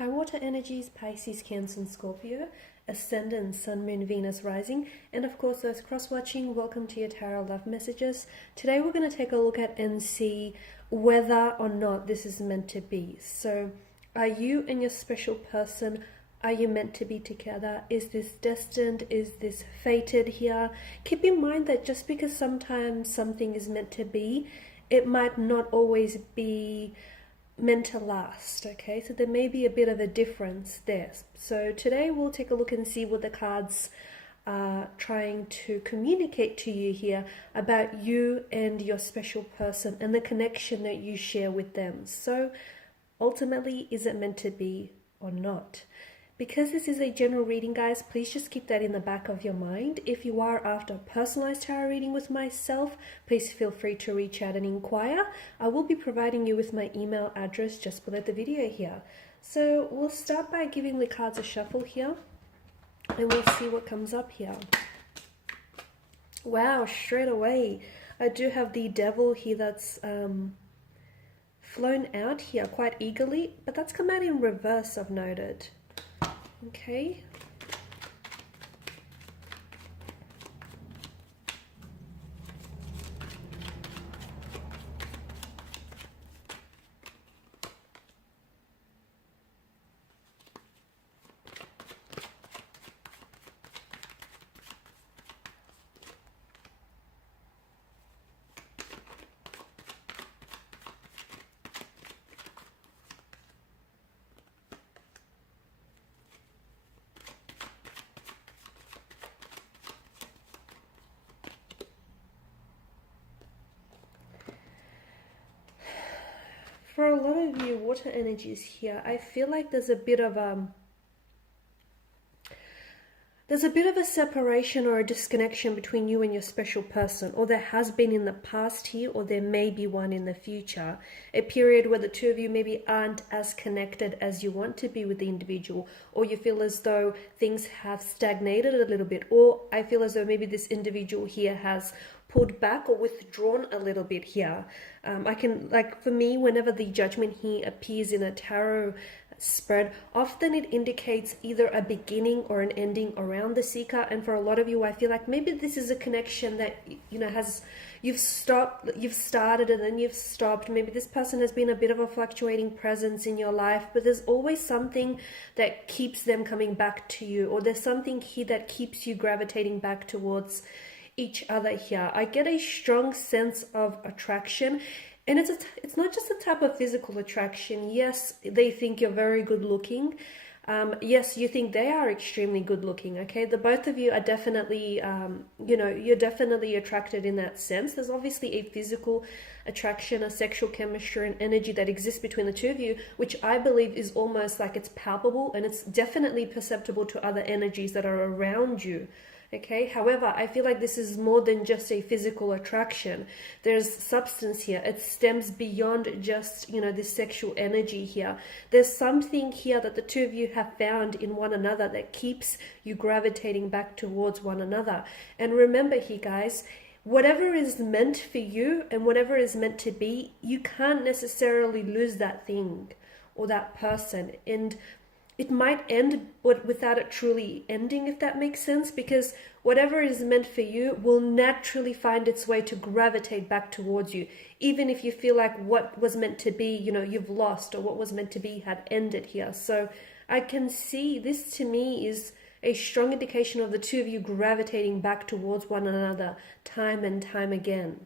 High water energies, Pisces, Cancer, and Scorpio, Ascendant, Sun, Moon, Venus, Rising, and of course those cross-watching, welcome to your Tarot Love Messages. Today we're going to take a look at and see whether or not this is meant to be. So, are you and your special person, are you meant to be together? Is this destined? Is this fated here? Keep in mind that just because sometimes something is meant to be, it might not always be meant to last, okay? So there may be a bit of a difference there. So today we'll take a look and see what the cards are trying to communicate to you here about you and your special person and the connection that you share with them. So ultimately, is it meant to be or not? Because this is a general reading, guys, please just keep that in the back of your mind. If you are after a personalized tarot reading with myself, please feel free to reach out and inquire. I will be providing you with my email address just below the video here. So we'll start by giving the cards a shuffle here, and we'll see what comes up here. Wow, straight away, I do have the Devil here that's flown out here quite eagerly, but that's come out in reverse, I've noted. Okay. For a lot of you water energies here, I feel like there's a bit of a separation or a disconnection between you and your special person, or there has been in the past here, or there may be one in the future. A period where the two of you maybe aren't as connected as you want to be with the individual, or you feel as though things have stagnated a little bit, or I feel as though maybe this individual here has pulled back or withdrawn a little bit here. For me, whenever the Judgment here appears in a tarot spread, often it indicates either a beginning or an ending around the seeker. And for a lot of you, I feel like maybe this is a connection that, you've started and then you've stopped. Maybe this person has been a bit of a fluctuating presence in your life, but there's always something that keeps them coming back to you, or there's something here that keeps you gravitating back towards each other here. I get a strong sense of attraction, and it's not just a type of physical attraction. Yes, they think you're very good looking. Yes, you think they are extremely good looking. Okay, the both of you are definitely, you're definitely attracted in that sense. There's obviously a physical attraction, a sexual chemistry and energy that exists between the two of you, which I believe is almost like it's palpable, and it's definitely perceptible to other energies that are around you. Okay, however, I feel like this is more than just a physical attraction. There's substance here. It stems beyond just, this sexual energy here. There's something here that the two of you have found in one another that keeps you gravitating back towards one another. And remember here, guys, whatever is meant for you and whatever is meant to be, you can't necessarily lose that thing or that person. And it might end without it truly ending, if that makes sense, because whatever is meant for you will naturally find its way to gravitate back towards you, even if you feel like what was meant to be, you've lost, or what was meant to be had ended here. So I can see this, to me, is a strong indication of the two of you gravitating back towards one another time and time again.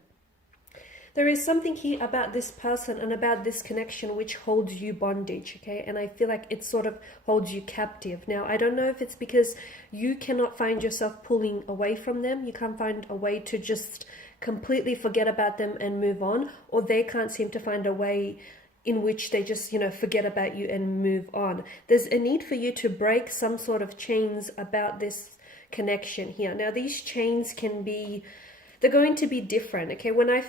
There is something here about this person and about this connection which holds you bondage, okay? And I feel like it sort of holds you captive. Now, I don't know if it's because you cannot find yourself pulling away from them. You can't find a way to just completely forget about them and move on, or they can't seem to find a way in which they just, forget about you and move on. There's a need for you to break some sort of chains about this connection here. Now, these chains can be, they're going to be different, okay? When I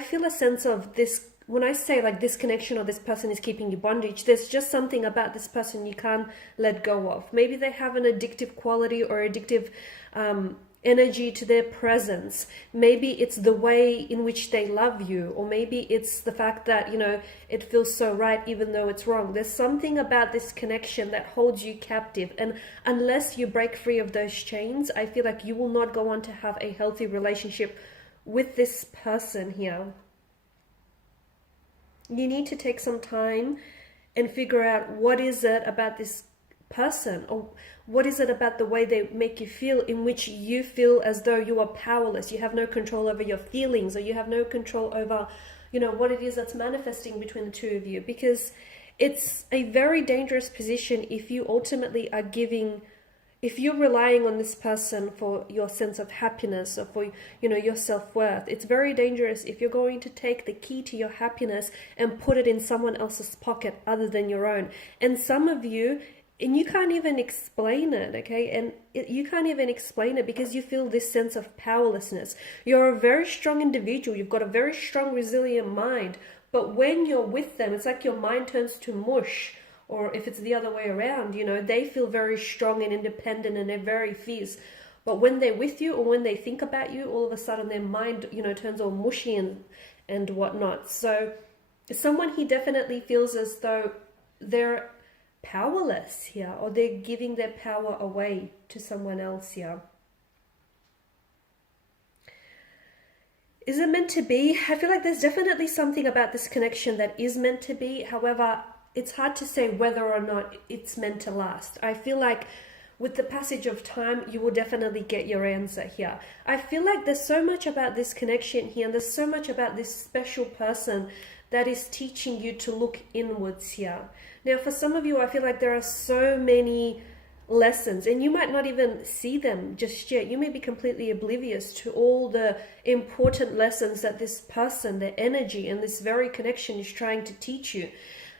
feel a sense of this, when I say like this connection or this person is keeping you bondage, there's just something about this person you can't let go of. Maybe they have an addictive quality or addictive energy to their presence. Maybe it's the way in which they love you, or maybe it's the fact that, you know, it feels so right even though it's wrong. There's something about this connection that holds you captive, and unless you break free of those chains, I feel like you will not go on to have a healthy relationship with this person here. You need to take some time and figure out what is it about this person, or what is it about the way they make you feel, in which you feel as though you are powerless, you have no control over your feelings, or you have no control over, you know, what it is that's manifesting between the two of you. Because it's a very dangerous position if you ultimately are giving, if you're relying on this person for your sense of happiness, or for, you know, your self-worth. It's very dangerous if you're going to take the key to your happiness and put it in someone else's pocket other than your own. And some of you, and you can't even explain it, okay? And you can't even explain it because you feel this sense of powerlessness. You're a very strong individual. You've got a very strong, resilient mind. But when you're with them, it's like your mind turns to mush. Or if it's the other way around, you know, they feel very strong and independent and they're very fierce. But when they're with you, or when they think about you, all of a sudden their mind, you know, turns all mushy and whatnot. So someone he definitely feels as though they're powerless here, or they're giving their power away to someone else here. Is it meant to be? I feel like there's definitely something about this connection that is meant to be. However, it's hard to say whether or not it's meant to last. I feel like with the passage of time, you will definitely get your answer here. I feel like there's so much about this connection here, and there's so much about this special person that is teaching you to look inwards here. Now, for some of you, I feel like there are so many lessons, and you might not even see them just yet. You may be completely oblivious to all the important lessons that this person, their energy, and this very connection is trying to teach you.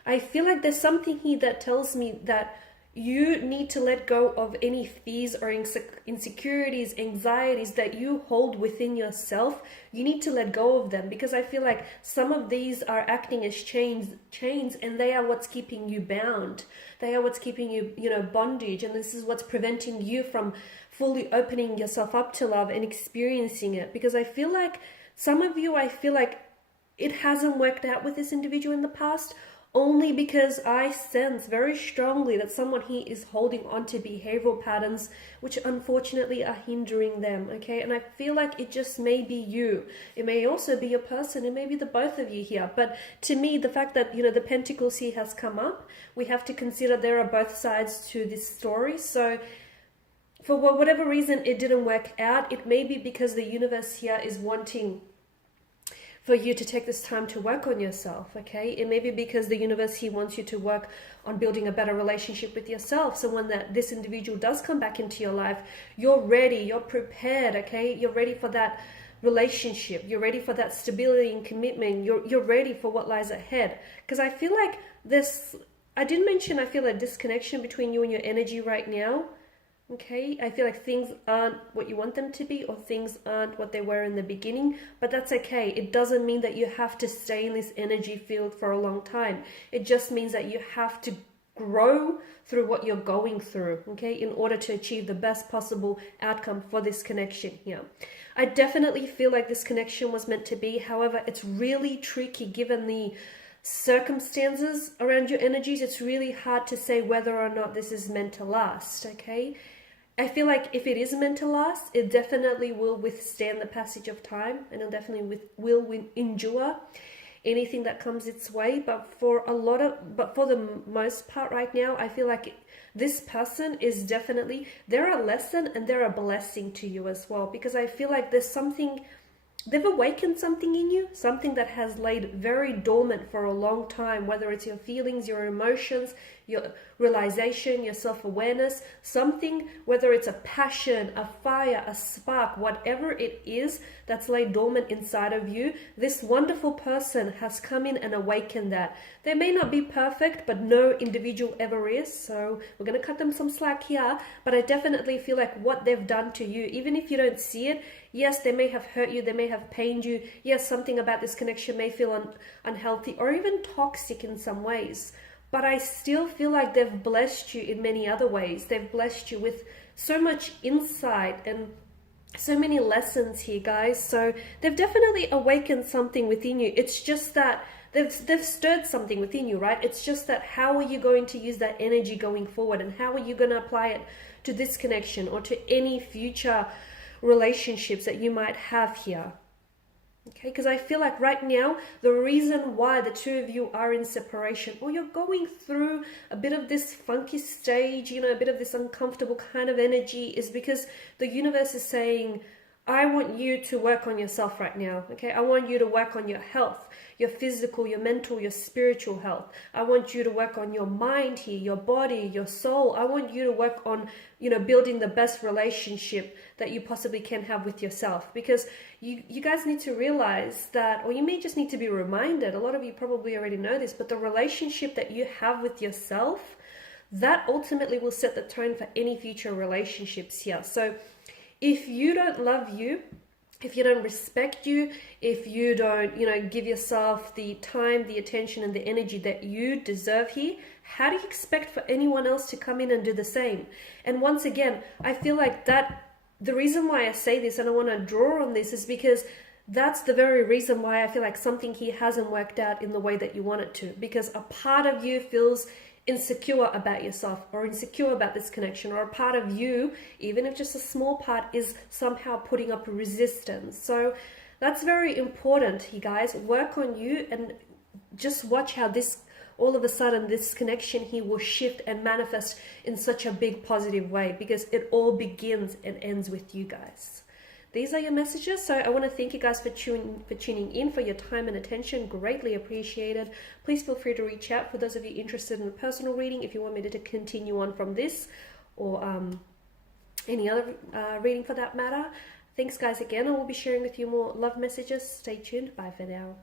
I feel like there's something here that tells me that you need to let go of any fears or insecurities, anxieties that you hold within yourself. You need to let go of them, because I feel like some of these are acting as chains, and they are what's keeping you bound. They are what's keeping you, you know, bondage, and this is what's preventing you from fully opening yourself up to love and experiencing it. Because I feel like some of you, I feel like it hasn't worked out with this individual in the past, only because I sense very strongly that someone here is holding on to behavioral patterns which unfortunately are hindering them, okay? And I feel like it just may be you. It may also be a person. It may be the both of you here. But to me, the fact that, you know, the Pentacles here has come up, we have to consider there are both sides to this story. So for whatever reason it didn't work out, it may be because the universe here is wanting for you to take this time to work on yourself, okay? It may be because the universe here wants you to work on building a better relationship with yourself. So when this individual does come back into your life, you're ready, you're prepared, okay? You're ready for that relationship. You're ready for that stability and commitment. You're ready for what lies ahead. Because I feel like this, I did mention, I feel a disconnection between you and your energy right now. Okay, I feel like things aren't what you want them to be, or things aren't what they were in the beginning, but that's okay. It doesn't mean that you have to stay in this energy field for a long time. It just means that you have to grow through what you're going through, okay, in order to achieve the best possible outcome for this connection here. I definitely feel like this connection was meant to be. However, it's really tricky given the circumstances around your energies. It's really hard to say whether or not this is meant to last, okay? I feel like if it is meant to last, it definitely will withstand the passage of time, and it definitely will endure anything that comes its way. But for the most part right now, I feel like this person is definitely, they're a lesson and they're a blessing to you as well, because I feel like there's something, they've awakened something in you, something that has laid very dormant for a long time, whether it's your feelings, your emotions, your realization, your self-awareness, something, whether it's a passion, a fire, a spark, whatever it is that's laid dormant inside of you, this wonderful person has come in and awakened that. They may not be perfect, but no individual ever is, so we're going to cut them some slack here, but I definitely feel like what they've done to you, even if you don't see it, yes, they may have hurt you, they may have pained you, yes, something about this connection may feel unhealthy or even toxic in some ways, but I still feel like they've blessed you in many other ways. They've blessed you with so much insight and so many lessons here, guys. So they've definitely awakened something within you. It's just that they've stirred something within you, right? It's just that how are you going to use that energy going forward, and how are you going to apply it to this connection or to any future relationships that you might have here? Okay, because I feel like right now, the reason why the two of you are in separation, or you're going through a bit of this funky stage, you know, a bit of this uncomfortable kind of energy, is because the universe is saying, I want you to work on yourself right now, okay? I want you to work on your health, your physical, your mental, your spiritual health. I want you to work on your mind here, your body, your soul. I want you to work on, you know, building the best relationship that you possibly can have with yourself. Because you guys need to realize that, or you may just need to be reminded, a lot of you probably already know this, but the relationship that you have with yourself, that ultimately will set the tone for any future relationships here. So if you don't love you, if you don't respect you, if you don't, you know, give yourself the time, the attention, and the energy that you deserve here, how do you expect for anyone else to come in and do the same? And once again, I feel like that, the reason why I say this and I want to draw on this is because that's the very reason why I feel like something here hasn't worked out in the way that you want it to. Because a part of you feels insecure about yourself, or insecure about this connection, or a part of you, even if just a small part, is somehow putting up resistance. So that's very important, you guys. Work on you and just watch how this, all of a sudden, this connection here will shift and manifest in such a big positive way, because it all begins and ends with you guys. These are your messages. So I want to thank you guys for tuning in, for your time and attention. Greatly appreciated. Please feel free to reach out for those of you interested in a personal reading, if you want me to continue on from this, or any other reading for that matter. Thanks guys again. I will be sharing with you more love messages. Stay tuned. Bye for now.